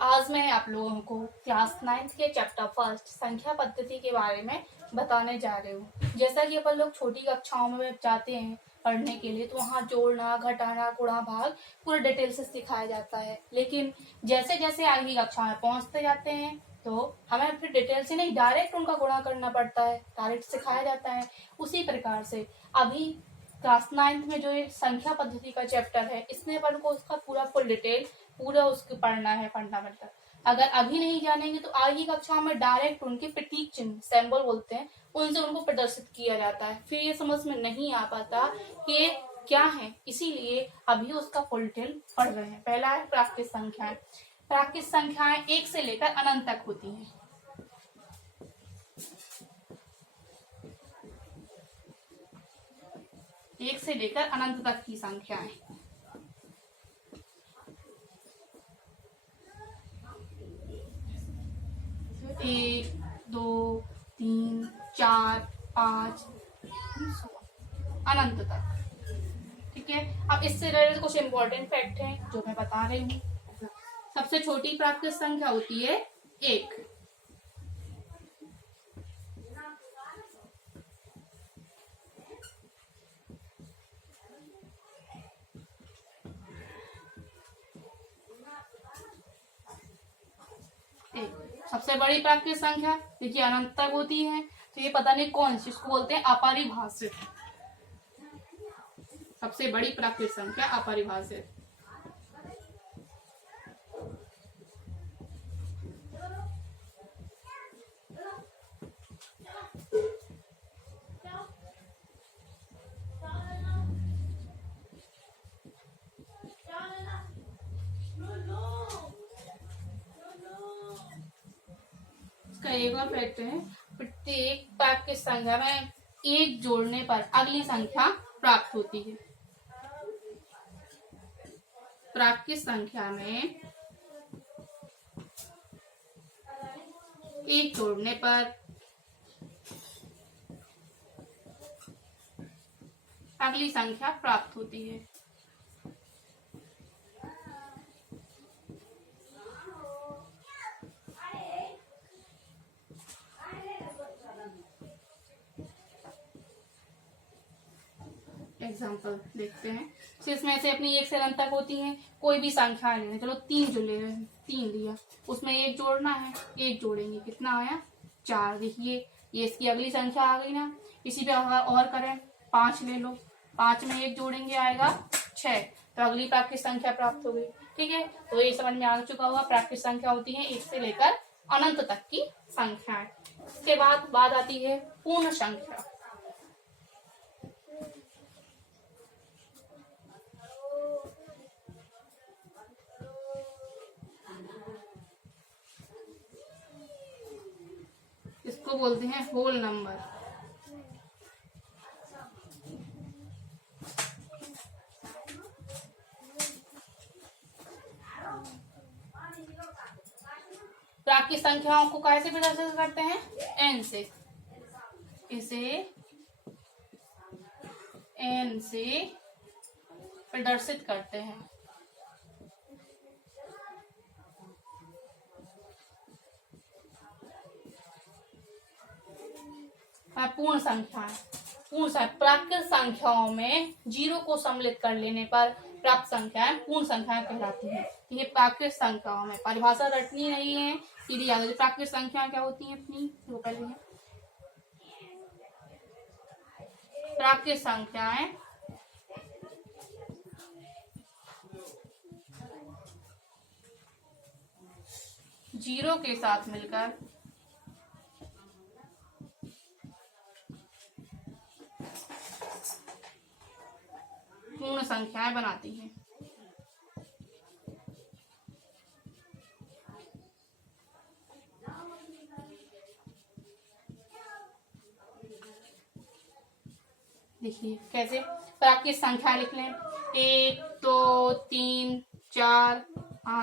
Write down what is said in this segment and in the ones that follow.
आज मैं आप लोगों को क्लास 9th के चैप्टर फर्स्ट संख्या पद्धति के बारे में बताने जा रही हूँ। जैसा कि अपन लोग छोटी कक्षाओं में जाते हैं पढ़ने के लिए, तो वहाँ जोड़ना, घटाना, गुणा, भाग पूरा डिटेल से सिखाया जाता है। लेकिन जैसे जैसे आगे की कक्षा में पहुंचते जाते हैं तो हमें फिर डिटेल से नहीं, डायरेक्ट उनका गुणा करना पड़ता है, डायरेक्ट सिखाया जाता है। उसी प्रकार से अभी क्लास 9th में जो ये संख्या पद्धति का चैप्टर है, इसमें अपन को उसका पूरा फुल डिटेल पूरा उसको पढ़ना है, फंडामेंटल। अगर अभी नहीं जानेंगे तो आगे की कक्षाओं में डायरेक्ट उनके प्रतीक चिन्ह, सिंबल बोलते हैं, उनसे उनको प्रदर्शित किया जाता है। फिर ये समझ में नहीं आ पाता कि क्या है, इसीलिए अभी उसका फुल डिटेल पढ़ रहे हैं। पहला है प्राकृत संख्याएं। प्राकृत संख्याएं 1 से लेकर अनंत तक होती हैं। एक से लेकर अनंत तक की संख्याएं। एक, दो, तीन, चार, 5, अनंत तक। ठीक है, अब इससे रिलेटेड कुछ इंपॉर्टेंट फैक्ट हैं जो मैं बता रही हूँ। सबसे छोटी प्राकृत संख्या होती है 1। सबसे बड़ी प्राकृत संख्या देखिए अनंत तक होती है, तो ये पता नहीं कौन सी, इसको बोलते हैं अपरिभाषित। सबसे बड़ी प्राकृत संख्या अपरिभाषित। इसका एक और फैक्ट है, प्रत्येक प्राकृत संख्या में एक जोड़ने पर अगली संख्या प्राप्त होती है। प्राकृत संख्या में एक जोड़ने पर अगली संख्या प्राप्त होती है। एग्जाम्पल देखते हैं। तो इसमें से अपनी 1 से अनंत तक होती हैं, कोई भी संख्या ले लें। चलो 3 जो ले रहे हैं, 3 लिया, उसमें 1 जोड़ना है, 1 जोड़ेंगे, कितना आया 4। देखिए ये इसकी अगली संख्या आ गई ना। इसी पे और करें, 5 ले लो, 5 में 1 जोड़ेंगे आएगा 6, तो अगली प्राकृत संख्या प्राप्त हो गई। ठीक है, तो ये समझ में आ चुका हुआ प्राकृत संख्या होती है 1 से लेकर अनंत तक की संख्याएं। इसके बाद आती है पूर्ण संख्या। इसको बोलते हैं होल नंबर। प्राकृत संख्याओं को कैसे प्रदर्शित करते हैं, n से। इसे n से प्रदर्शित करते हैं। पूर्ण संख्याएं। प्राकृत संख्याओं में 0 को सम्मिलित कर लेने पर प्राप्त संख्याएं पूर्ण संख्याएं कहलाती हैं। ये प्राकृत संख्याओं में परिभाषा रटनी नहीं है, सीधी याद है। प्राकृत संख्या क्या होती है अपनी, वो पहले है। प्राकृत संख्याएं जीरो के साथ मिलकर पूर्ण संख्याएं बनाती हैं। देखिए कैसे प्राकृत संख्या लिख लें, 1, 2, 3, 4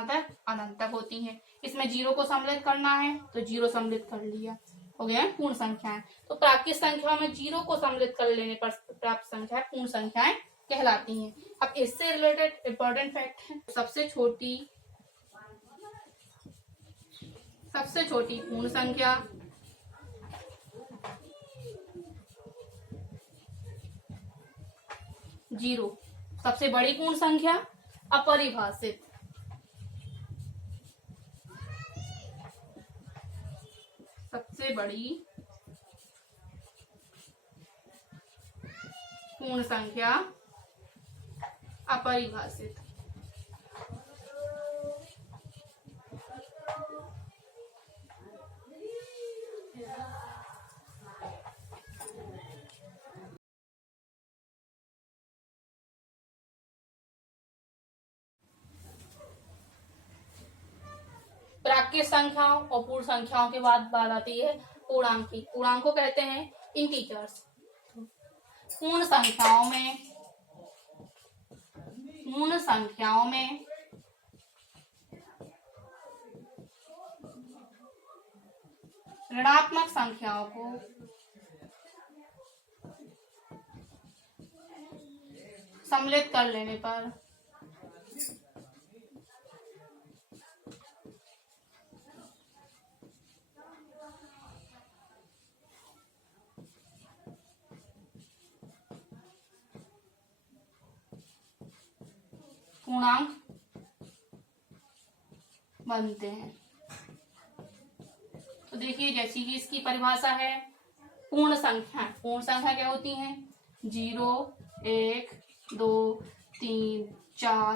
तक अनंत तक होती हैं। इसमें 0 को सम्मिलित करना है तो 0 सम्मिलित कर लिया, हो गया पूर्ण संख्याएं। तो प्राकृत संख्याओं में 0 को सम्मिलित कर लेने पर प्राप्त संख्या पूर्ण संख्याएं कहलाती हैं। अब इससे रिलेटेड इंपॉर्टेंट फैक्ट है, सबसे छोटी सबसे छोटी पूर्ण संख्या, जीरो। सबसे बड़ी पूर्ण संख्या, अपरिभाषित। सबसे बड़ी पूर्ण संख्या, अपरिभाषित। प्राकृत संख्याओं और पूर्ण संख्याओं के बाद बात आती है पूर्णांक की। पूर्णांक को कहते हैं इंटीजर्स। पूर्ण संख्याओं में ऋणात्मक संख्याओं को सम्मिलित कर लेने पर पूर्णांक बनते हैं। तो देखिए, जैसी कि इसकी परिभाषा है, पूर्ण संख्या। पूर्ण संख्या क्या होती हैं? 0, 1, 2, 3, 4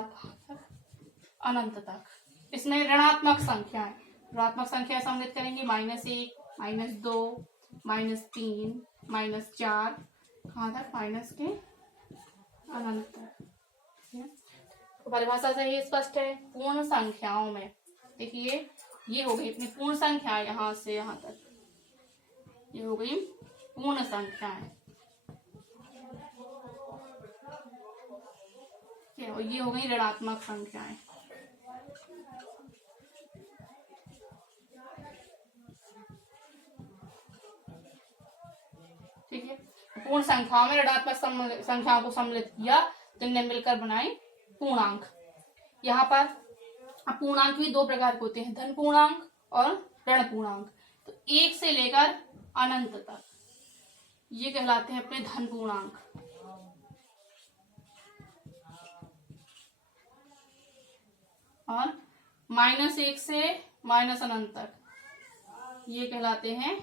अनंत तक। इसमें ऋणात्मक संख्या है, ऋणात्मक संख्या सम्मिलित करेंगे -1, -2, -3, -4 कहाँ तक? माइनस के अनंत तक। तो परिभाषा से ही स्पष्ट है। पूर्ण संख्याओं में देखिए, ये हो गई अपनी पूर्ण संख्या, यहाँ से यहाँ तक ये हो गई पूर्ण संख्याएं। और ये हो गई ऋणात्मक संख्याएं। ठीक है, पूर्ण संख्याओं में ऋणात्मक संख्याओं को सम्मिलित किया तो इनने मिलकर बनाई पूर्णांक। यहाँ पर पूर्णांक भी दो प्रकार के होते हैं, धन पूर्णांक और ऋण पूर्णांक। तो 1 से लेकर अनंत तक ये कहलाते हैं अपने धन पूर्णांक। और -1 से अनंत तक ये कहलाते हैं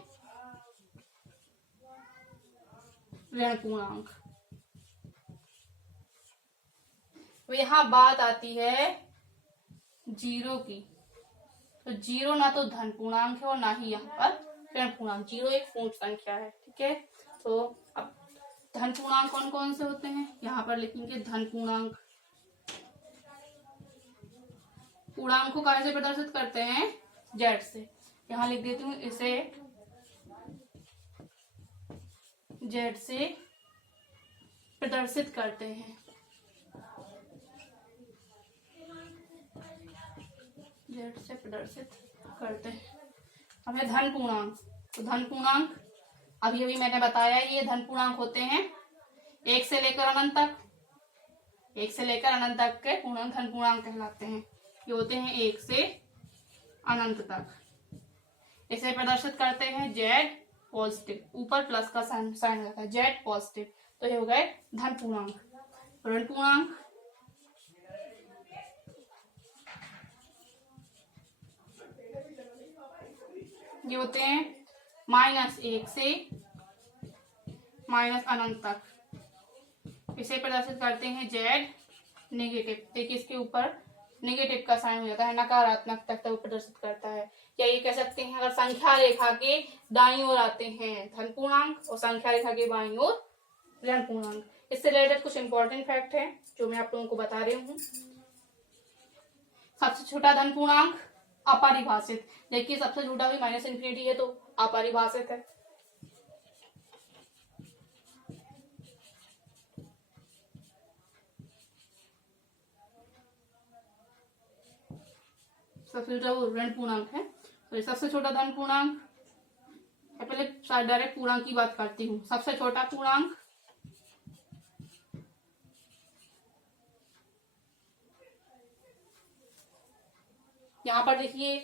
ऋण पूर्णांक। तो यहाँ बात आती है 0 की। तो 0 ना तो धन पूर्णांक है और ना ही यहाँ पर ऋण पूर्णांक। 0 एक पूर्ण संख्या है। ठीक है, तो अब धन पूर्णांक कौन कौन से होते हैं? यहाँ पर लिखेंगे धन पूर्णांक। पूर्णांक को कैसे प्रदर्शित करते हैं? Z से। यहाँ लिख देती हूँ, इसे Z से प्रदर्शित करते हैं। Z से प्रदर्शित करते हैं। अब है धन पूर्णांक। तो धन पूर्णांक अभी अभी मैंने बताया, ये धन पूर्णांक होते हैं 1 से लेकर अनंत तक। 1 से लेकर अनंत तक के पूर्णांक धन पूर्णांक कहलाते हैं। ये होते हैं 1 से अनंत तक। इसे प्रदर्शित करते हैं Z पॉजिटिव, ऊपर प्लस का साइन रहता है, Z पॉजिटिव। तो ये हो गए धन पूर्णांक। ऋण पूर्णांक ये होते हैं -1 से अनंत तक। इसे प्रदर्शित करते हैं Z नेगेटिव। देखिए, इसके ऊपर नेगेटिव का साइन हो जाता है, नकारात्मक तक वो प्रदर्शित करता है। या ये कह सकते हैं, अगर संख्या रेखा के दाईं ओर आते हैं धन पूर्णांक और संख्या रेखा के बाईं ओर ऋण पूर्णांक। इससे रिलेटेड कुछ इंपॉर्टेंट फैक्ट है जो मैं आप लोगों को बता रही हूँ। सबसे छोटा धन पूर्णांक अपरिभाषित। देखिए, सबसे छोटा भी -∞ है तो अपरिभाषित है। सबसे छोटा वो ऋण पूर्णांक है। तो सबसे छोटा धन पूर्णांक, पहले डायरेक्ट पूर्णांक की बात करती हूँ। सबसे छोटा पूर्णांक यहाँ पर देखिए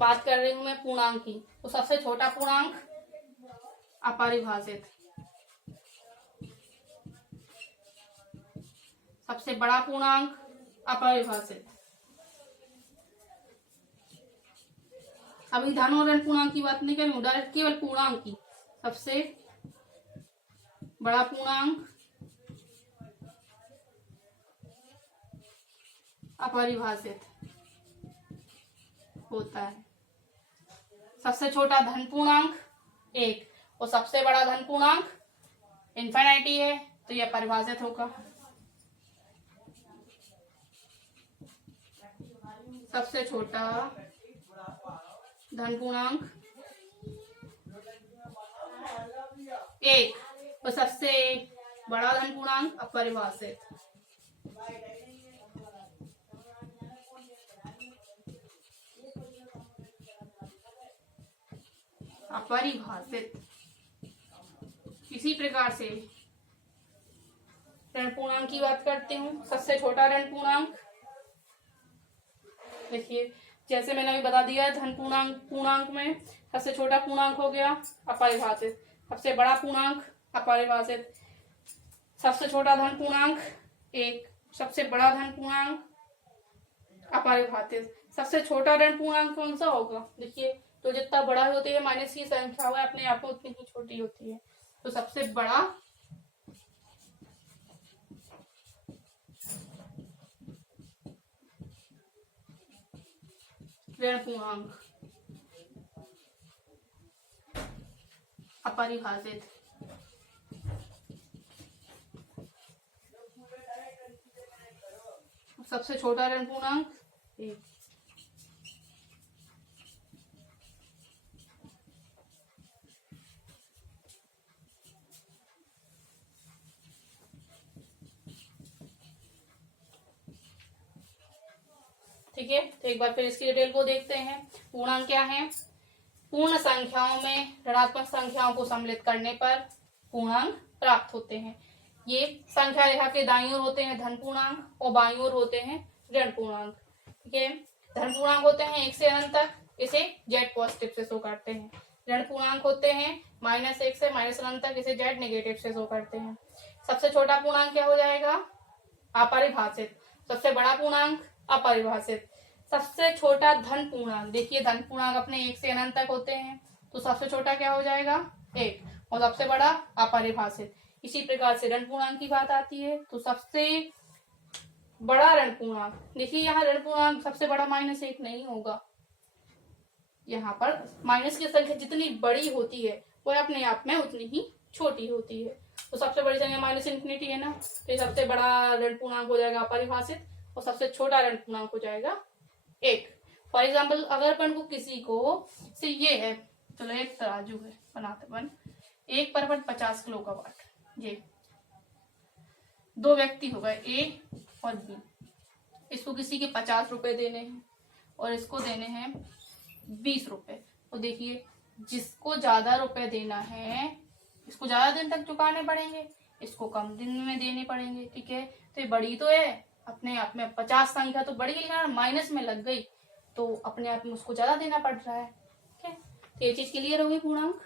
बात कर रही हूं मैं पूर्णांक की, तो सबसे छोटा पूर्णांक अपरिभाषित, सबसे बड़ा पूर्णांक अपरिभाषित। अभी धन और ऋण पूर्णांक की बात नहीं करेंगे, डायरेक्ट केवल पूर्णांक की। सबसे बड़ा पूर्णांक अपरिभाषित होता है। सबसे छोटा धन पूर्णांक 1 और सबसे बड़ा धन पूर्णांक इनफिनिटी है, तो यह परिभाषित होगा। सबसे छोटा धन पूर्णांक 1 और सबसे बड़ा धन पूर्णांक अपरिभाषित। अपरिभाषित। इसी प्रकार से ऋण पूर्णांक की बात करते हूँ। सबसे छोटा ऋण पूर्णांक देखिए, जैसे मैंने अभी बता दिया, धन पूर्णांक में सबसे छोटा पूर्णांक हो गया अपरिभाषित, सबसे बड़ा पूर्णांक अपरिभाषित, सबसे छोटा धन पूर्णांक 1, सबसे बड़ा धन पूर्णांक अपरिभाषित। सबसे छोटा ऋण पूर्णांक कौन सा होगा? देखिए, तो जितना बड़ा होती है माइनस की संख्या हुआ अपने आप में उतनी ही छोटी होती है, तो सबसे बड़ा ऋण पूर्णांक अपरिभाषित। सबसे छोटा ऋण पूर्णांक 1। ठीक है, तो एक बार फिर इसकी डिटेल को देखते हैं। पूर्णांक क्या है? पूर्ण संख्याओं में ऋणात्मक संख्याओं को सम्मिलित करने पर पूर्णांक प्राप्त होते हैं। ये संख्या रेखा के दाईं ओर होते हैं धन पूर्णांक और बाईं ओर होते हैं ऋण पूर्णांक। ठीक है, धन पूर्णांक होते हैं 1 से अनंत तक, इसे जेड पॉजिटिव से शो करते हैं। ऋण पूर्णांक होते हैं -1 से अनंत तक, इसे जेड नेगेटिव से शो करते हैं। सबसे छोटा पूर्णांक क्या हो जाएगा? अपरिभाषित। सबसे बड़ा पूर्णांक अपरिभाषित। सबसे छोटा धन पूर्णांक, देखिए धन पूर्णांक अपने 1 से अनंत तक होते हैं, तो सबसे छोटा क्या हो जाएगा? 1 और सबसे बड़ा अपरिभाषित। इसी प्रकार से ऋण पूर्णांक की बात आती है, तो सबसे बड़ा ऋण पूर्णांक, देखिए यहाँ ऋण पूर्णांक सबसे बड़ा -1 नहीं होगा। यहाँ पर माइनस की संख्या जितनी बड़ी होती है वह अपने आप में उतनी ही छोटी होती है। तो सबसे बड़ी संख्या -∞ है ना, तो सबसे बड़ा ऋण पूर्णांक हो जाएगा अपरिभाषित और सबसे छोटा ऋण पूर्णांक हो जाएगा 1। फॉर एग्जाम्पल, अगर अपन को किसी को से ये है, चलो एक तराजू है बनाते अपन, एक पर 50 किलो का वाट, ये 2 व्यक्ति हो गए ए और बी। इसको किसी के 50 रुपए देने हैं और इसको देने हैं 20 रुपए। तो देखिए, जिसको ज्यादा रुपए देना है इसको ज्यादा दिन तक चुकाने पड़ेंगे, इसको कम दिन में देने पड़ेंगे। ठीक है, तो ये बड़ी तो है अपने आप में, 50 संख्या तो बड़ी, लेकिन माइनस में लग गई तो अपने आप में उसको ज्यादा देना पड़ रहा है। ठीक है, तो ये चीज क्लियर होगी पूर्णांक।